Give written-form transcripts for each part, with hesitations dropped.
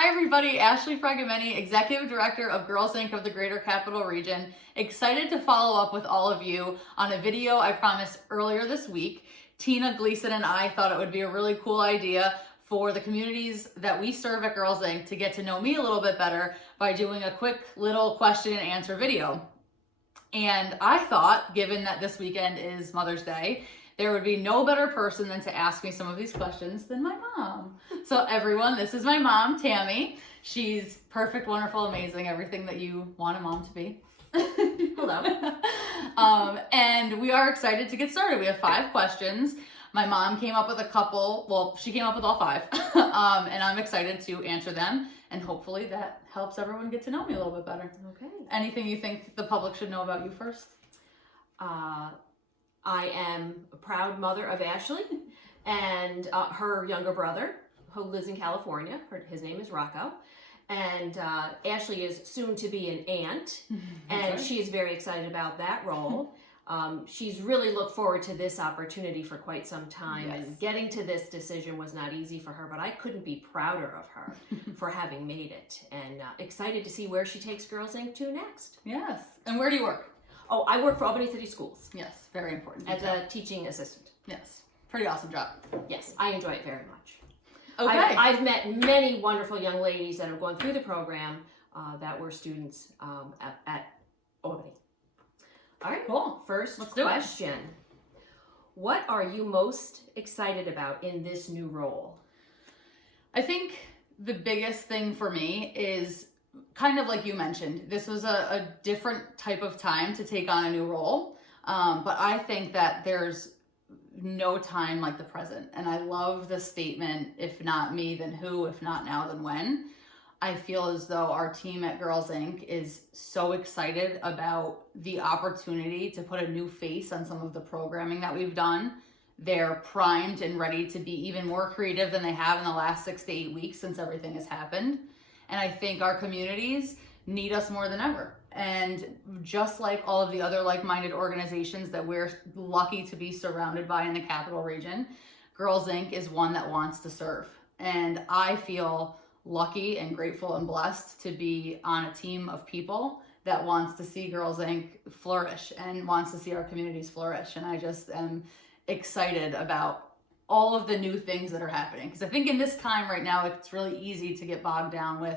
Hi everybody, Ashli Fragomeni, Executive Director of Girls Inc. of the Greater Capital Region. Excited to follow up with all of you on a video I promised earlier this week. Tina Gleason and I thought it would be a really cool idea for the communities that we serve at Girls Inc. to get to know me a little bit better by doing a quick little question and answer video. And I thought, given that this weekend is Mother's Day, there would be no better person than to ask me some of these questions than my mom. So everyone, this is my mom, Tammy. She's perfect, wonderful, amazing, everything that you want a mom to be. Hello. And we are excited to get started. We have 5 questions. My mom came up with a couple. Well, she came up with all 5. And I'm excited to answer them. And hopefully that helps everyone get to know me a little bit better. Okay. Anything you think the public should know about you first? I am a proud mother of Ashley and her younger brother who lives in California. His name is Rocco. And Ashley is soon to be an aunt, and right. she is very excited about that role. She's really looked forward to this opportunity for quite some time, Yes. and getting to this decision was not easy for her, but I couldn't be prouder of her for having made it, and excited to see where she takes Girls Inc. to next. Yes. And where do you work? Oh, I work for Albany City Schools Yes, very important. as a teaching assistant. Yes, pretty awesome job. Yes, I enjoy it very much. Okay. I've met many wonderful young ladies that have gone through the program that were students at Albany. All right, Cool. First Let's do it. question. What are you most excited about in this new role? I think the biggest thing for me is kind of like you mentioned, this was a different type of time to take on a new role. But I think that there's no time like the present. And I love the statement, if not me, then who? If not now, then when? I feel as though our team at Girls Inc. is so excited about the opportunity to put a new face on some of the programming that we've done. They're primed and ready to be even more creative than they have in the last 6 to 8 weeks since everything has happened. And I think our communities need us more than ever. And just like all of the other like-minded organizations that we're lucky to be surrounded by in the Capital Region, Girls Inc. is one that wants to serve. And I feel lucky and grateful and blessed to be on a team of people that wants to see Girls Inc. flourish and wants to see our communities flourish. And I just am excited about all of the new things that are happening. Because I think in this time right now, it's really easy to get bogged down with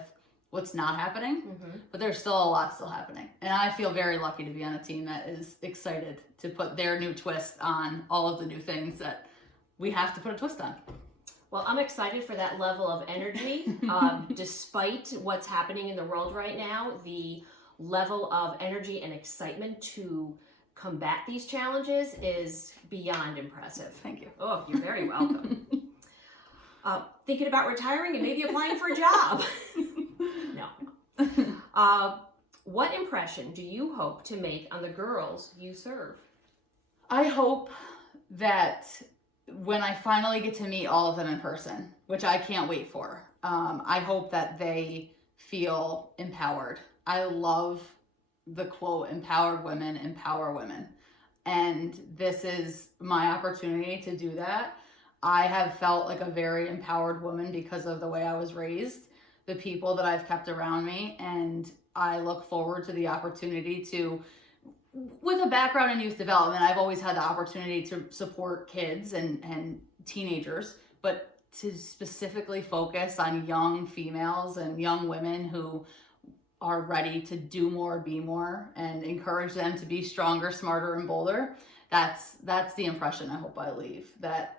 what's not happening, but there's still a lot still happening. And I feel very lucky to be on a team that is excited to put their new twist on all of the new things that we have to put a twist on. Well, I'm excited for that level of energy. Despite what's happening in the world right now, the level of energy and excitement to combat these challenges is beyond impressive. Thank you. Oh, you're very welcome. Thinking about retiring and maybe applying for a job. No. What impression do you hope to make on the girls you serve? I hope that when I finally get to meet all of them in person, which I can't wait for, I hope that they feel empowered. I love the quote, empowered women empower women. And this is my opportunity to do that. I have felt like a very empowered woman because of the way I was raised, the people that I've kept around me, and I look forward to the opportunity to, with a background in youth development, I've always had the opportunity to support kids and teenagers, but to specifically focus on young females and young women who are ready to do more, be more, and encourage them to be stronger, smarter, and bolder. That's the impression I hope I leave, that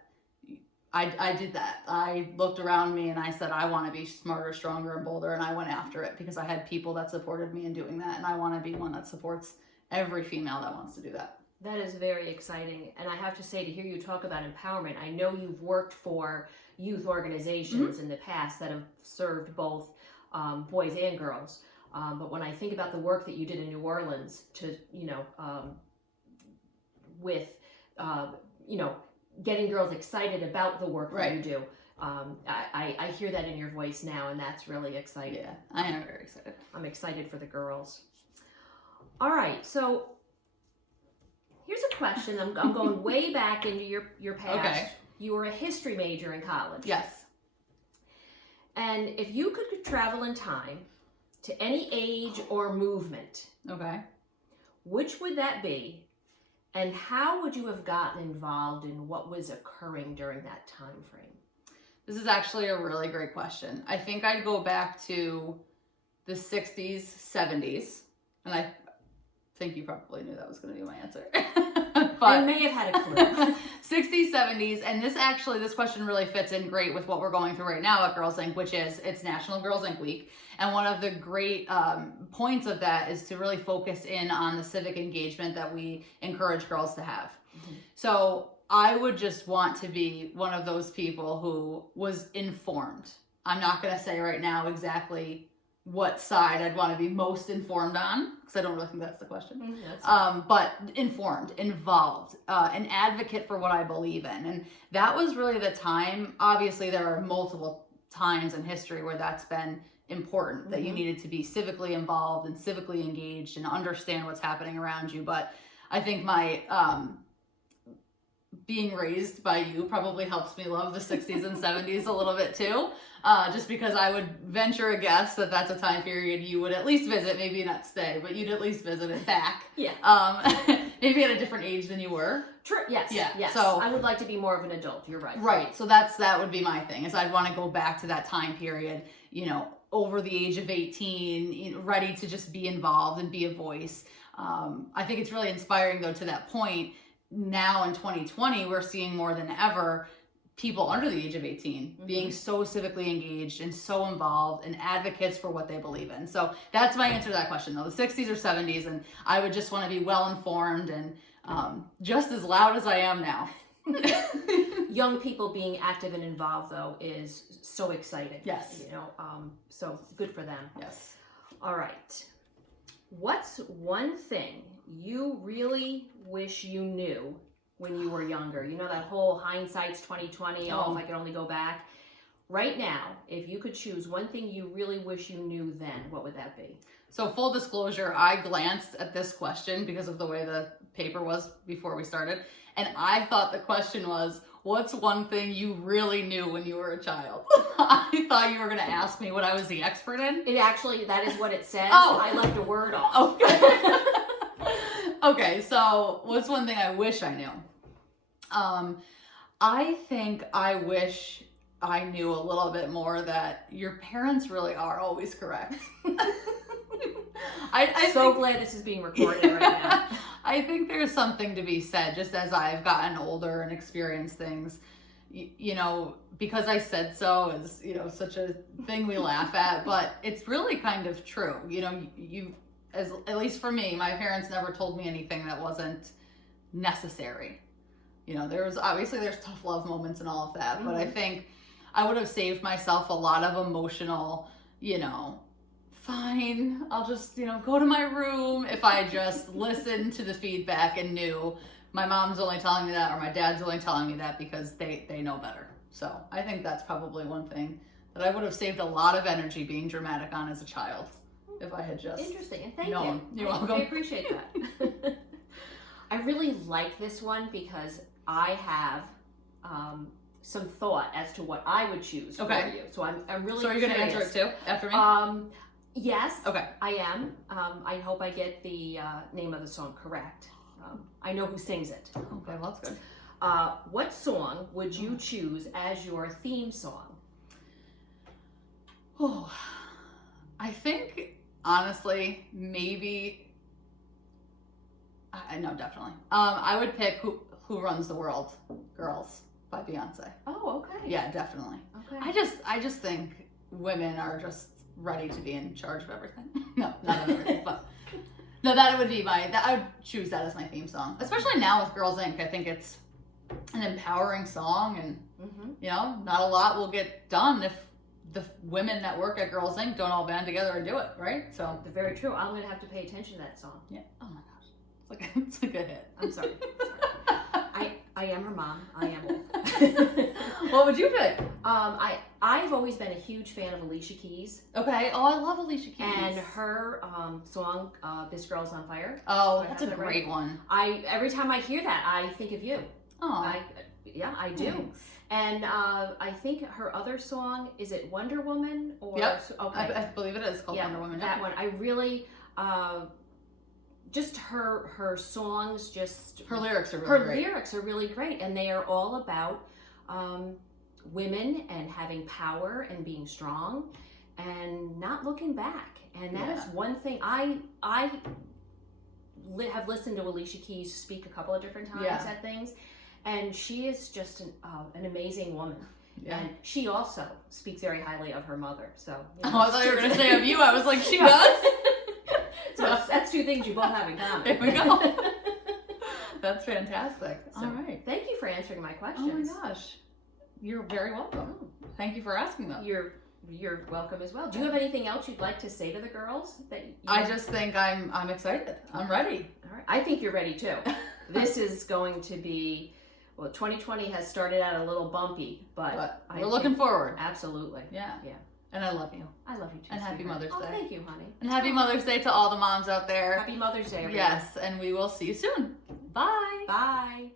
I did that. I looked around me and I said, I want to be smarter, stronger, and bolder, and I went after it because I had people that supported me in doing that, and I want to be one that supports every female that wants to do that. That is very exciting. And I have to say, to hear you talk about empowerment, I know you've worked for youth organizations in the past that have served both boys and girls. But when I think about the work that you did in New Orleans to, with, getting girls excited about the work that you do, I hear that in your voice now, and that's really exciting. Yeah, I am very excited. I'm excited for the girls. All right, so here's a question. I'm going way back into your past. Okay. You were a history major in college. Yes. And if you could travel in time to any age or movement, Okay. which would that be? And how would you have gotten involved in what was occurring during that time frame? This is actually a really great question. I think I'd go back to the 60s, 70s. And I think you probably knew that was going to be my answer. I may have had a clue. 60s, 70s. And this question really fits in great with what we're going through right now at Girls Inc., which is it's National Girls Inc. Week. And one of the great points of that is to really focus in on the civic engagement that we encourage girls to have. Mm-hmm. So I would just want to be one of those people who was informed. I'm not going to say right now exactly what side I'd want to be most informed on, because I don't really think that's the question. But informed, involved, an advocate for what I believe in. And that was really the time. Obviously, there are multiple times in history where that's been important, that you needed to be civically involved and civically engaged and understand what's happening around you. But I think my being raised by you probably helps me love the 60s and 70s a little bit too. Just because I would venture a guess that that's a time period you would at least visit, maybe not stay, but you'd at least visit it back. Yeah. Maybe at a different age than you were. True. Yes. Yeah. Yes. So I would like to be more of an adult. You're right. Right. So that would be my thing, is I'd want to go back to that time period, over the age of 18, ready to just be involved and be a voice. I think it's really inspiring though, to that point. Now in 2020, we're seeing more than ever people under the age of 18 being so civically engaged and so involved and advocates for what they believe in. So that's my answer to that question though, the 60s or 70s. And I would just want to be well informed and just as loud as I am now. Young people being active and involved though is so exciting. Yes. So good for them. Yes. All right. What's one thing you really wish you knew when you were younger? That whole hindsight's 2020. Oh, if I could only go back. Right now, if you could choose one thing you really wish you knew then, what would that be? So full disclosure, I glanced at this question because of the way the paper was before we started. And I thought the question was, what's one thing you really knew when you were a child? I thought you were going to ask me what I was the expert in. That is what it says. Oh. I left a word off. Okay. Okay, so what's one thing I wish I knew? I think I wish I knew a little bit more that your parents really are always correct. I'm so glad this is being recorded right now. I think there's something to be said, just as I've gotten older and experienced things, because I said so is, such a thing we laugh at, but it's really kind of true. At least for me, my parents never told me anything that wasn't necessary. There's tough love moments and all of that, but I think I would have saved myself a lot of emotional, fine, I'll just, go to my room if I just listened to the feedback and knew my mom's only telling me that or my dad's only telling me that because they know better. So I think that's probably one thing that I would have saved a lot of energy being dramatic on as a child if I had just Interesting, and thank known. you. You're welcome. I appreciate that. I really like this one because I have some thought as to what I would choose for you. So I'm really. So are you going to answer it too after me? Yes. Okay. I am. I hope I get the name of the song correct. I know who sings it. Okay, well, that's good. What song would you choose as your theme song? Oh, I think honestly, maybe. I know, definitely. I would pick "Who Runs the World," "Girls" by Beyonce. Oh, okay. Yeah, definitely. Okay. I just think women are just ready to be in charge of everything. No, not everything, but no, that would be I would choose that as my theme song, especially now with Girls Inc. I think it's an empowering song, and not a lot will get done if the women that work at Girls Inc. don't all band together and do it, right? So very true. I'm gonna have to pay attention to that song. Yeah. Oh my gosh, it's like a hit. I'm sorry. I am her mom. I am old. What would you pick? I've always been a huge fan of Alicia Keys. Okay. Oh, I love Alicia Keys. And her song, "This Girl's on Fire." Oh, that's a great one. Every time I hear that, I think of you. Oh. I do. Thanks. And I think her other song, is it Wonder Woman? Or Yep. Okay. I believe it is called Yeah, Wonder Woman. that one. I really, just her songs, just Her lyrics are really her great. lyrics are really great, and they are all about women and having power and being strong and not looking back. And that is one thing I have listened to Alicia Keys speak a couple of different times at things, and she is just an amazing woman. Yeah. And she also speaks very highly of her mother. So I thought you were gonna say of you. I was like, she does. So that's two things you both have in common. There we go. That's fantastic. So, All right. Thank you for answering my Oh questions. my gosh. You're very welcome. Thank you for asking them. You're welcome as well. Do you have anything else you'd like to say to the girls? I just think I'm excited. I'm ready. All right. I think you're ready too. This is going to be, well, 2020 has started out a little bumpy, but we're looking forward. Absolutely. Yeah. Yeah. And I love you. I love you too. And happy sweetheart. Mother's Day. Oh, thank you, honey. And happy Mother's Day to all the moms out there. Happy Mother's Day, everyone. Yes, and we will see you soon. Bye. Bye.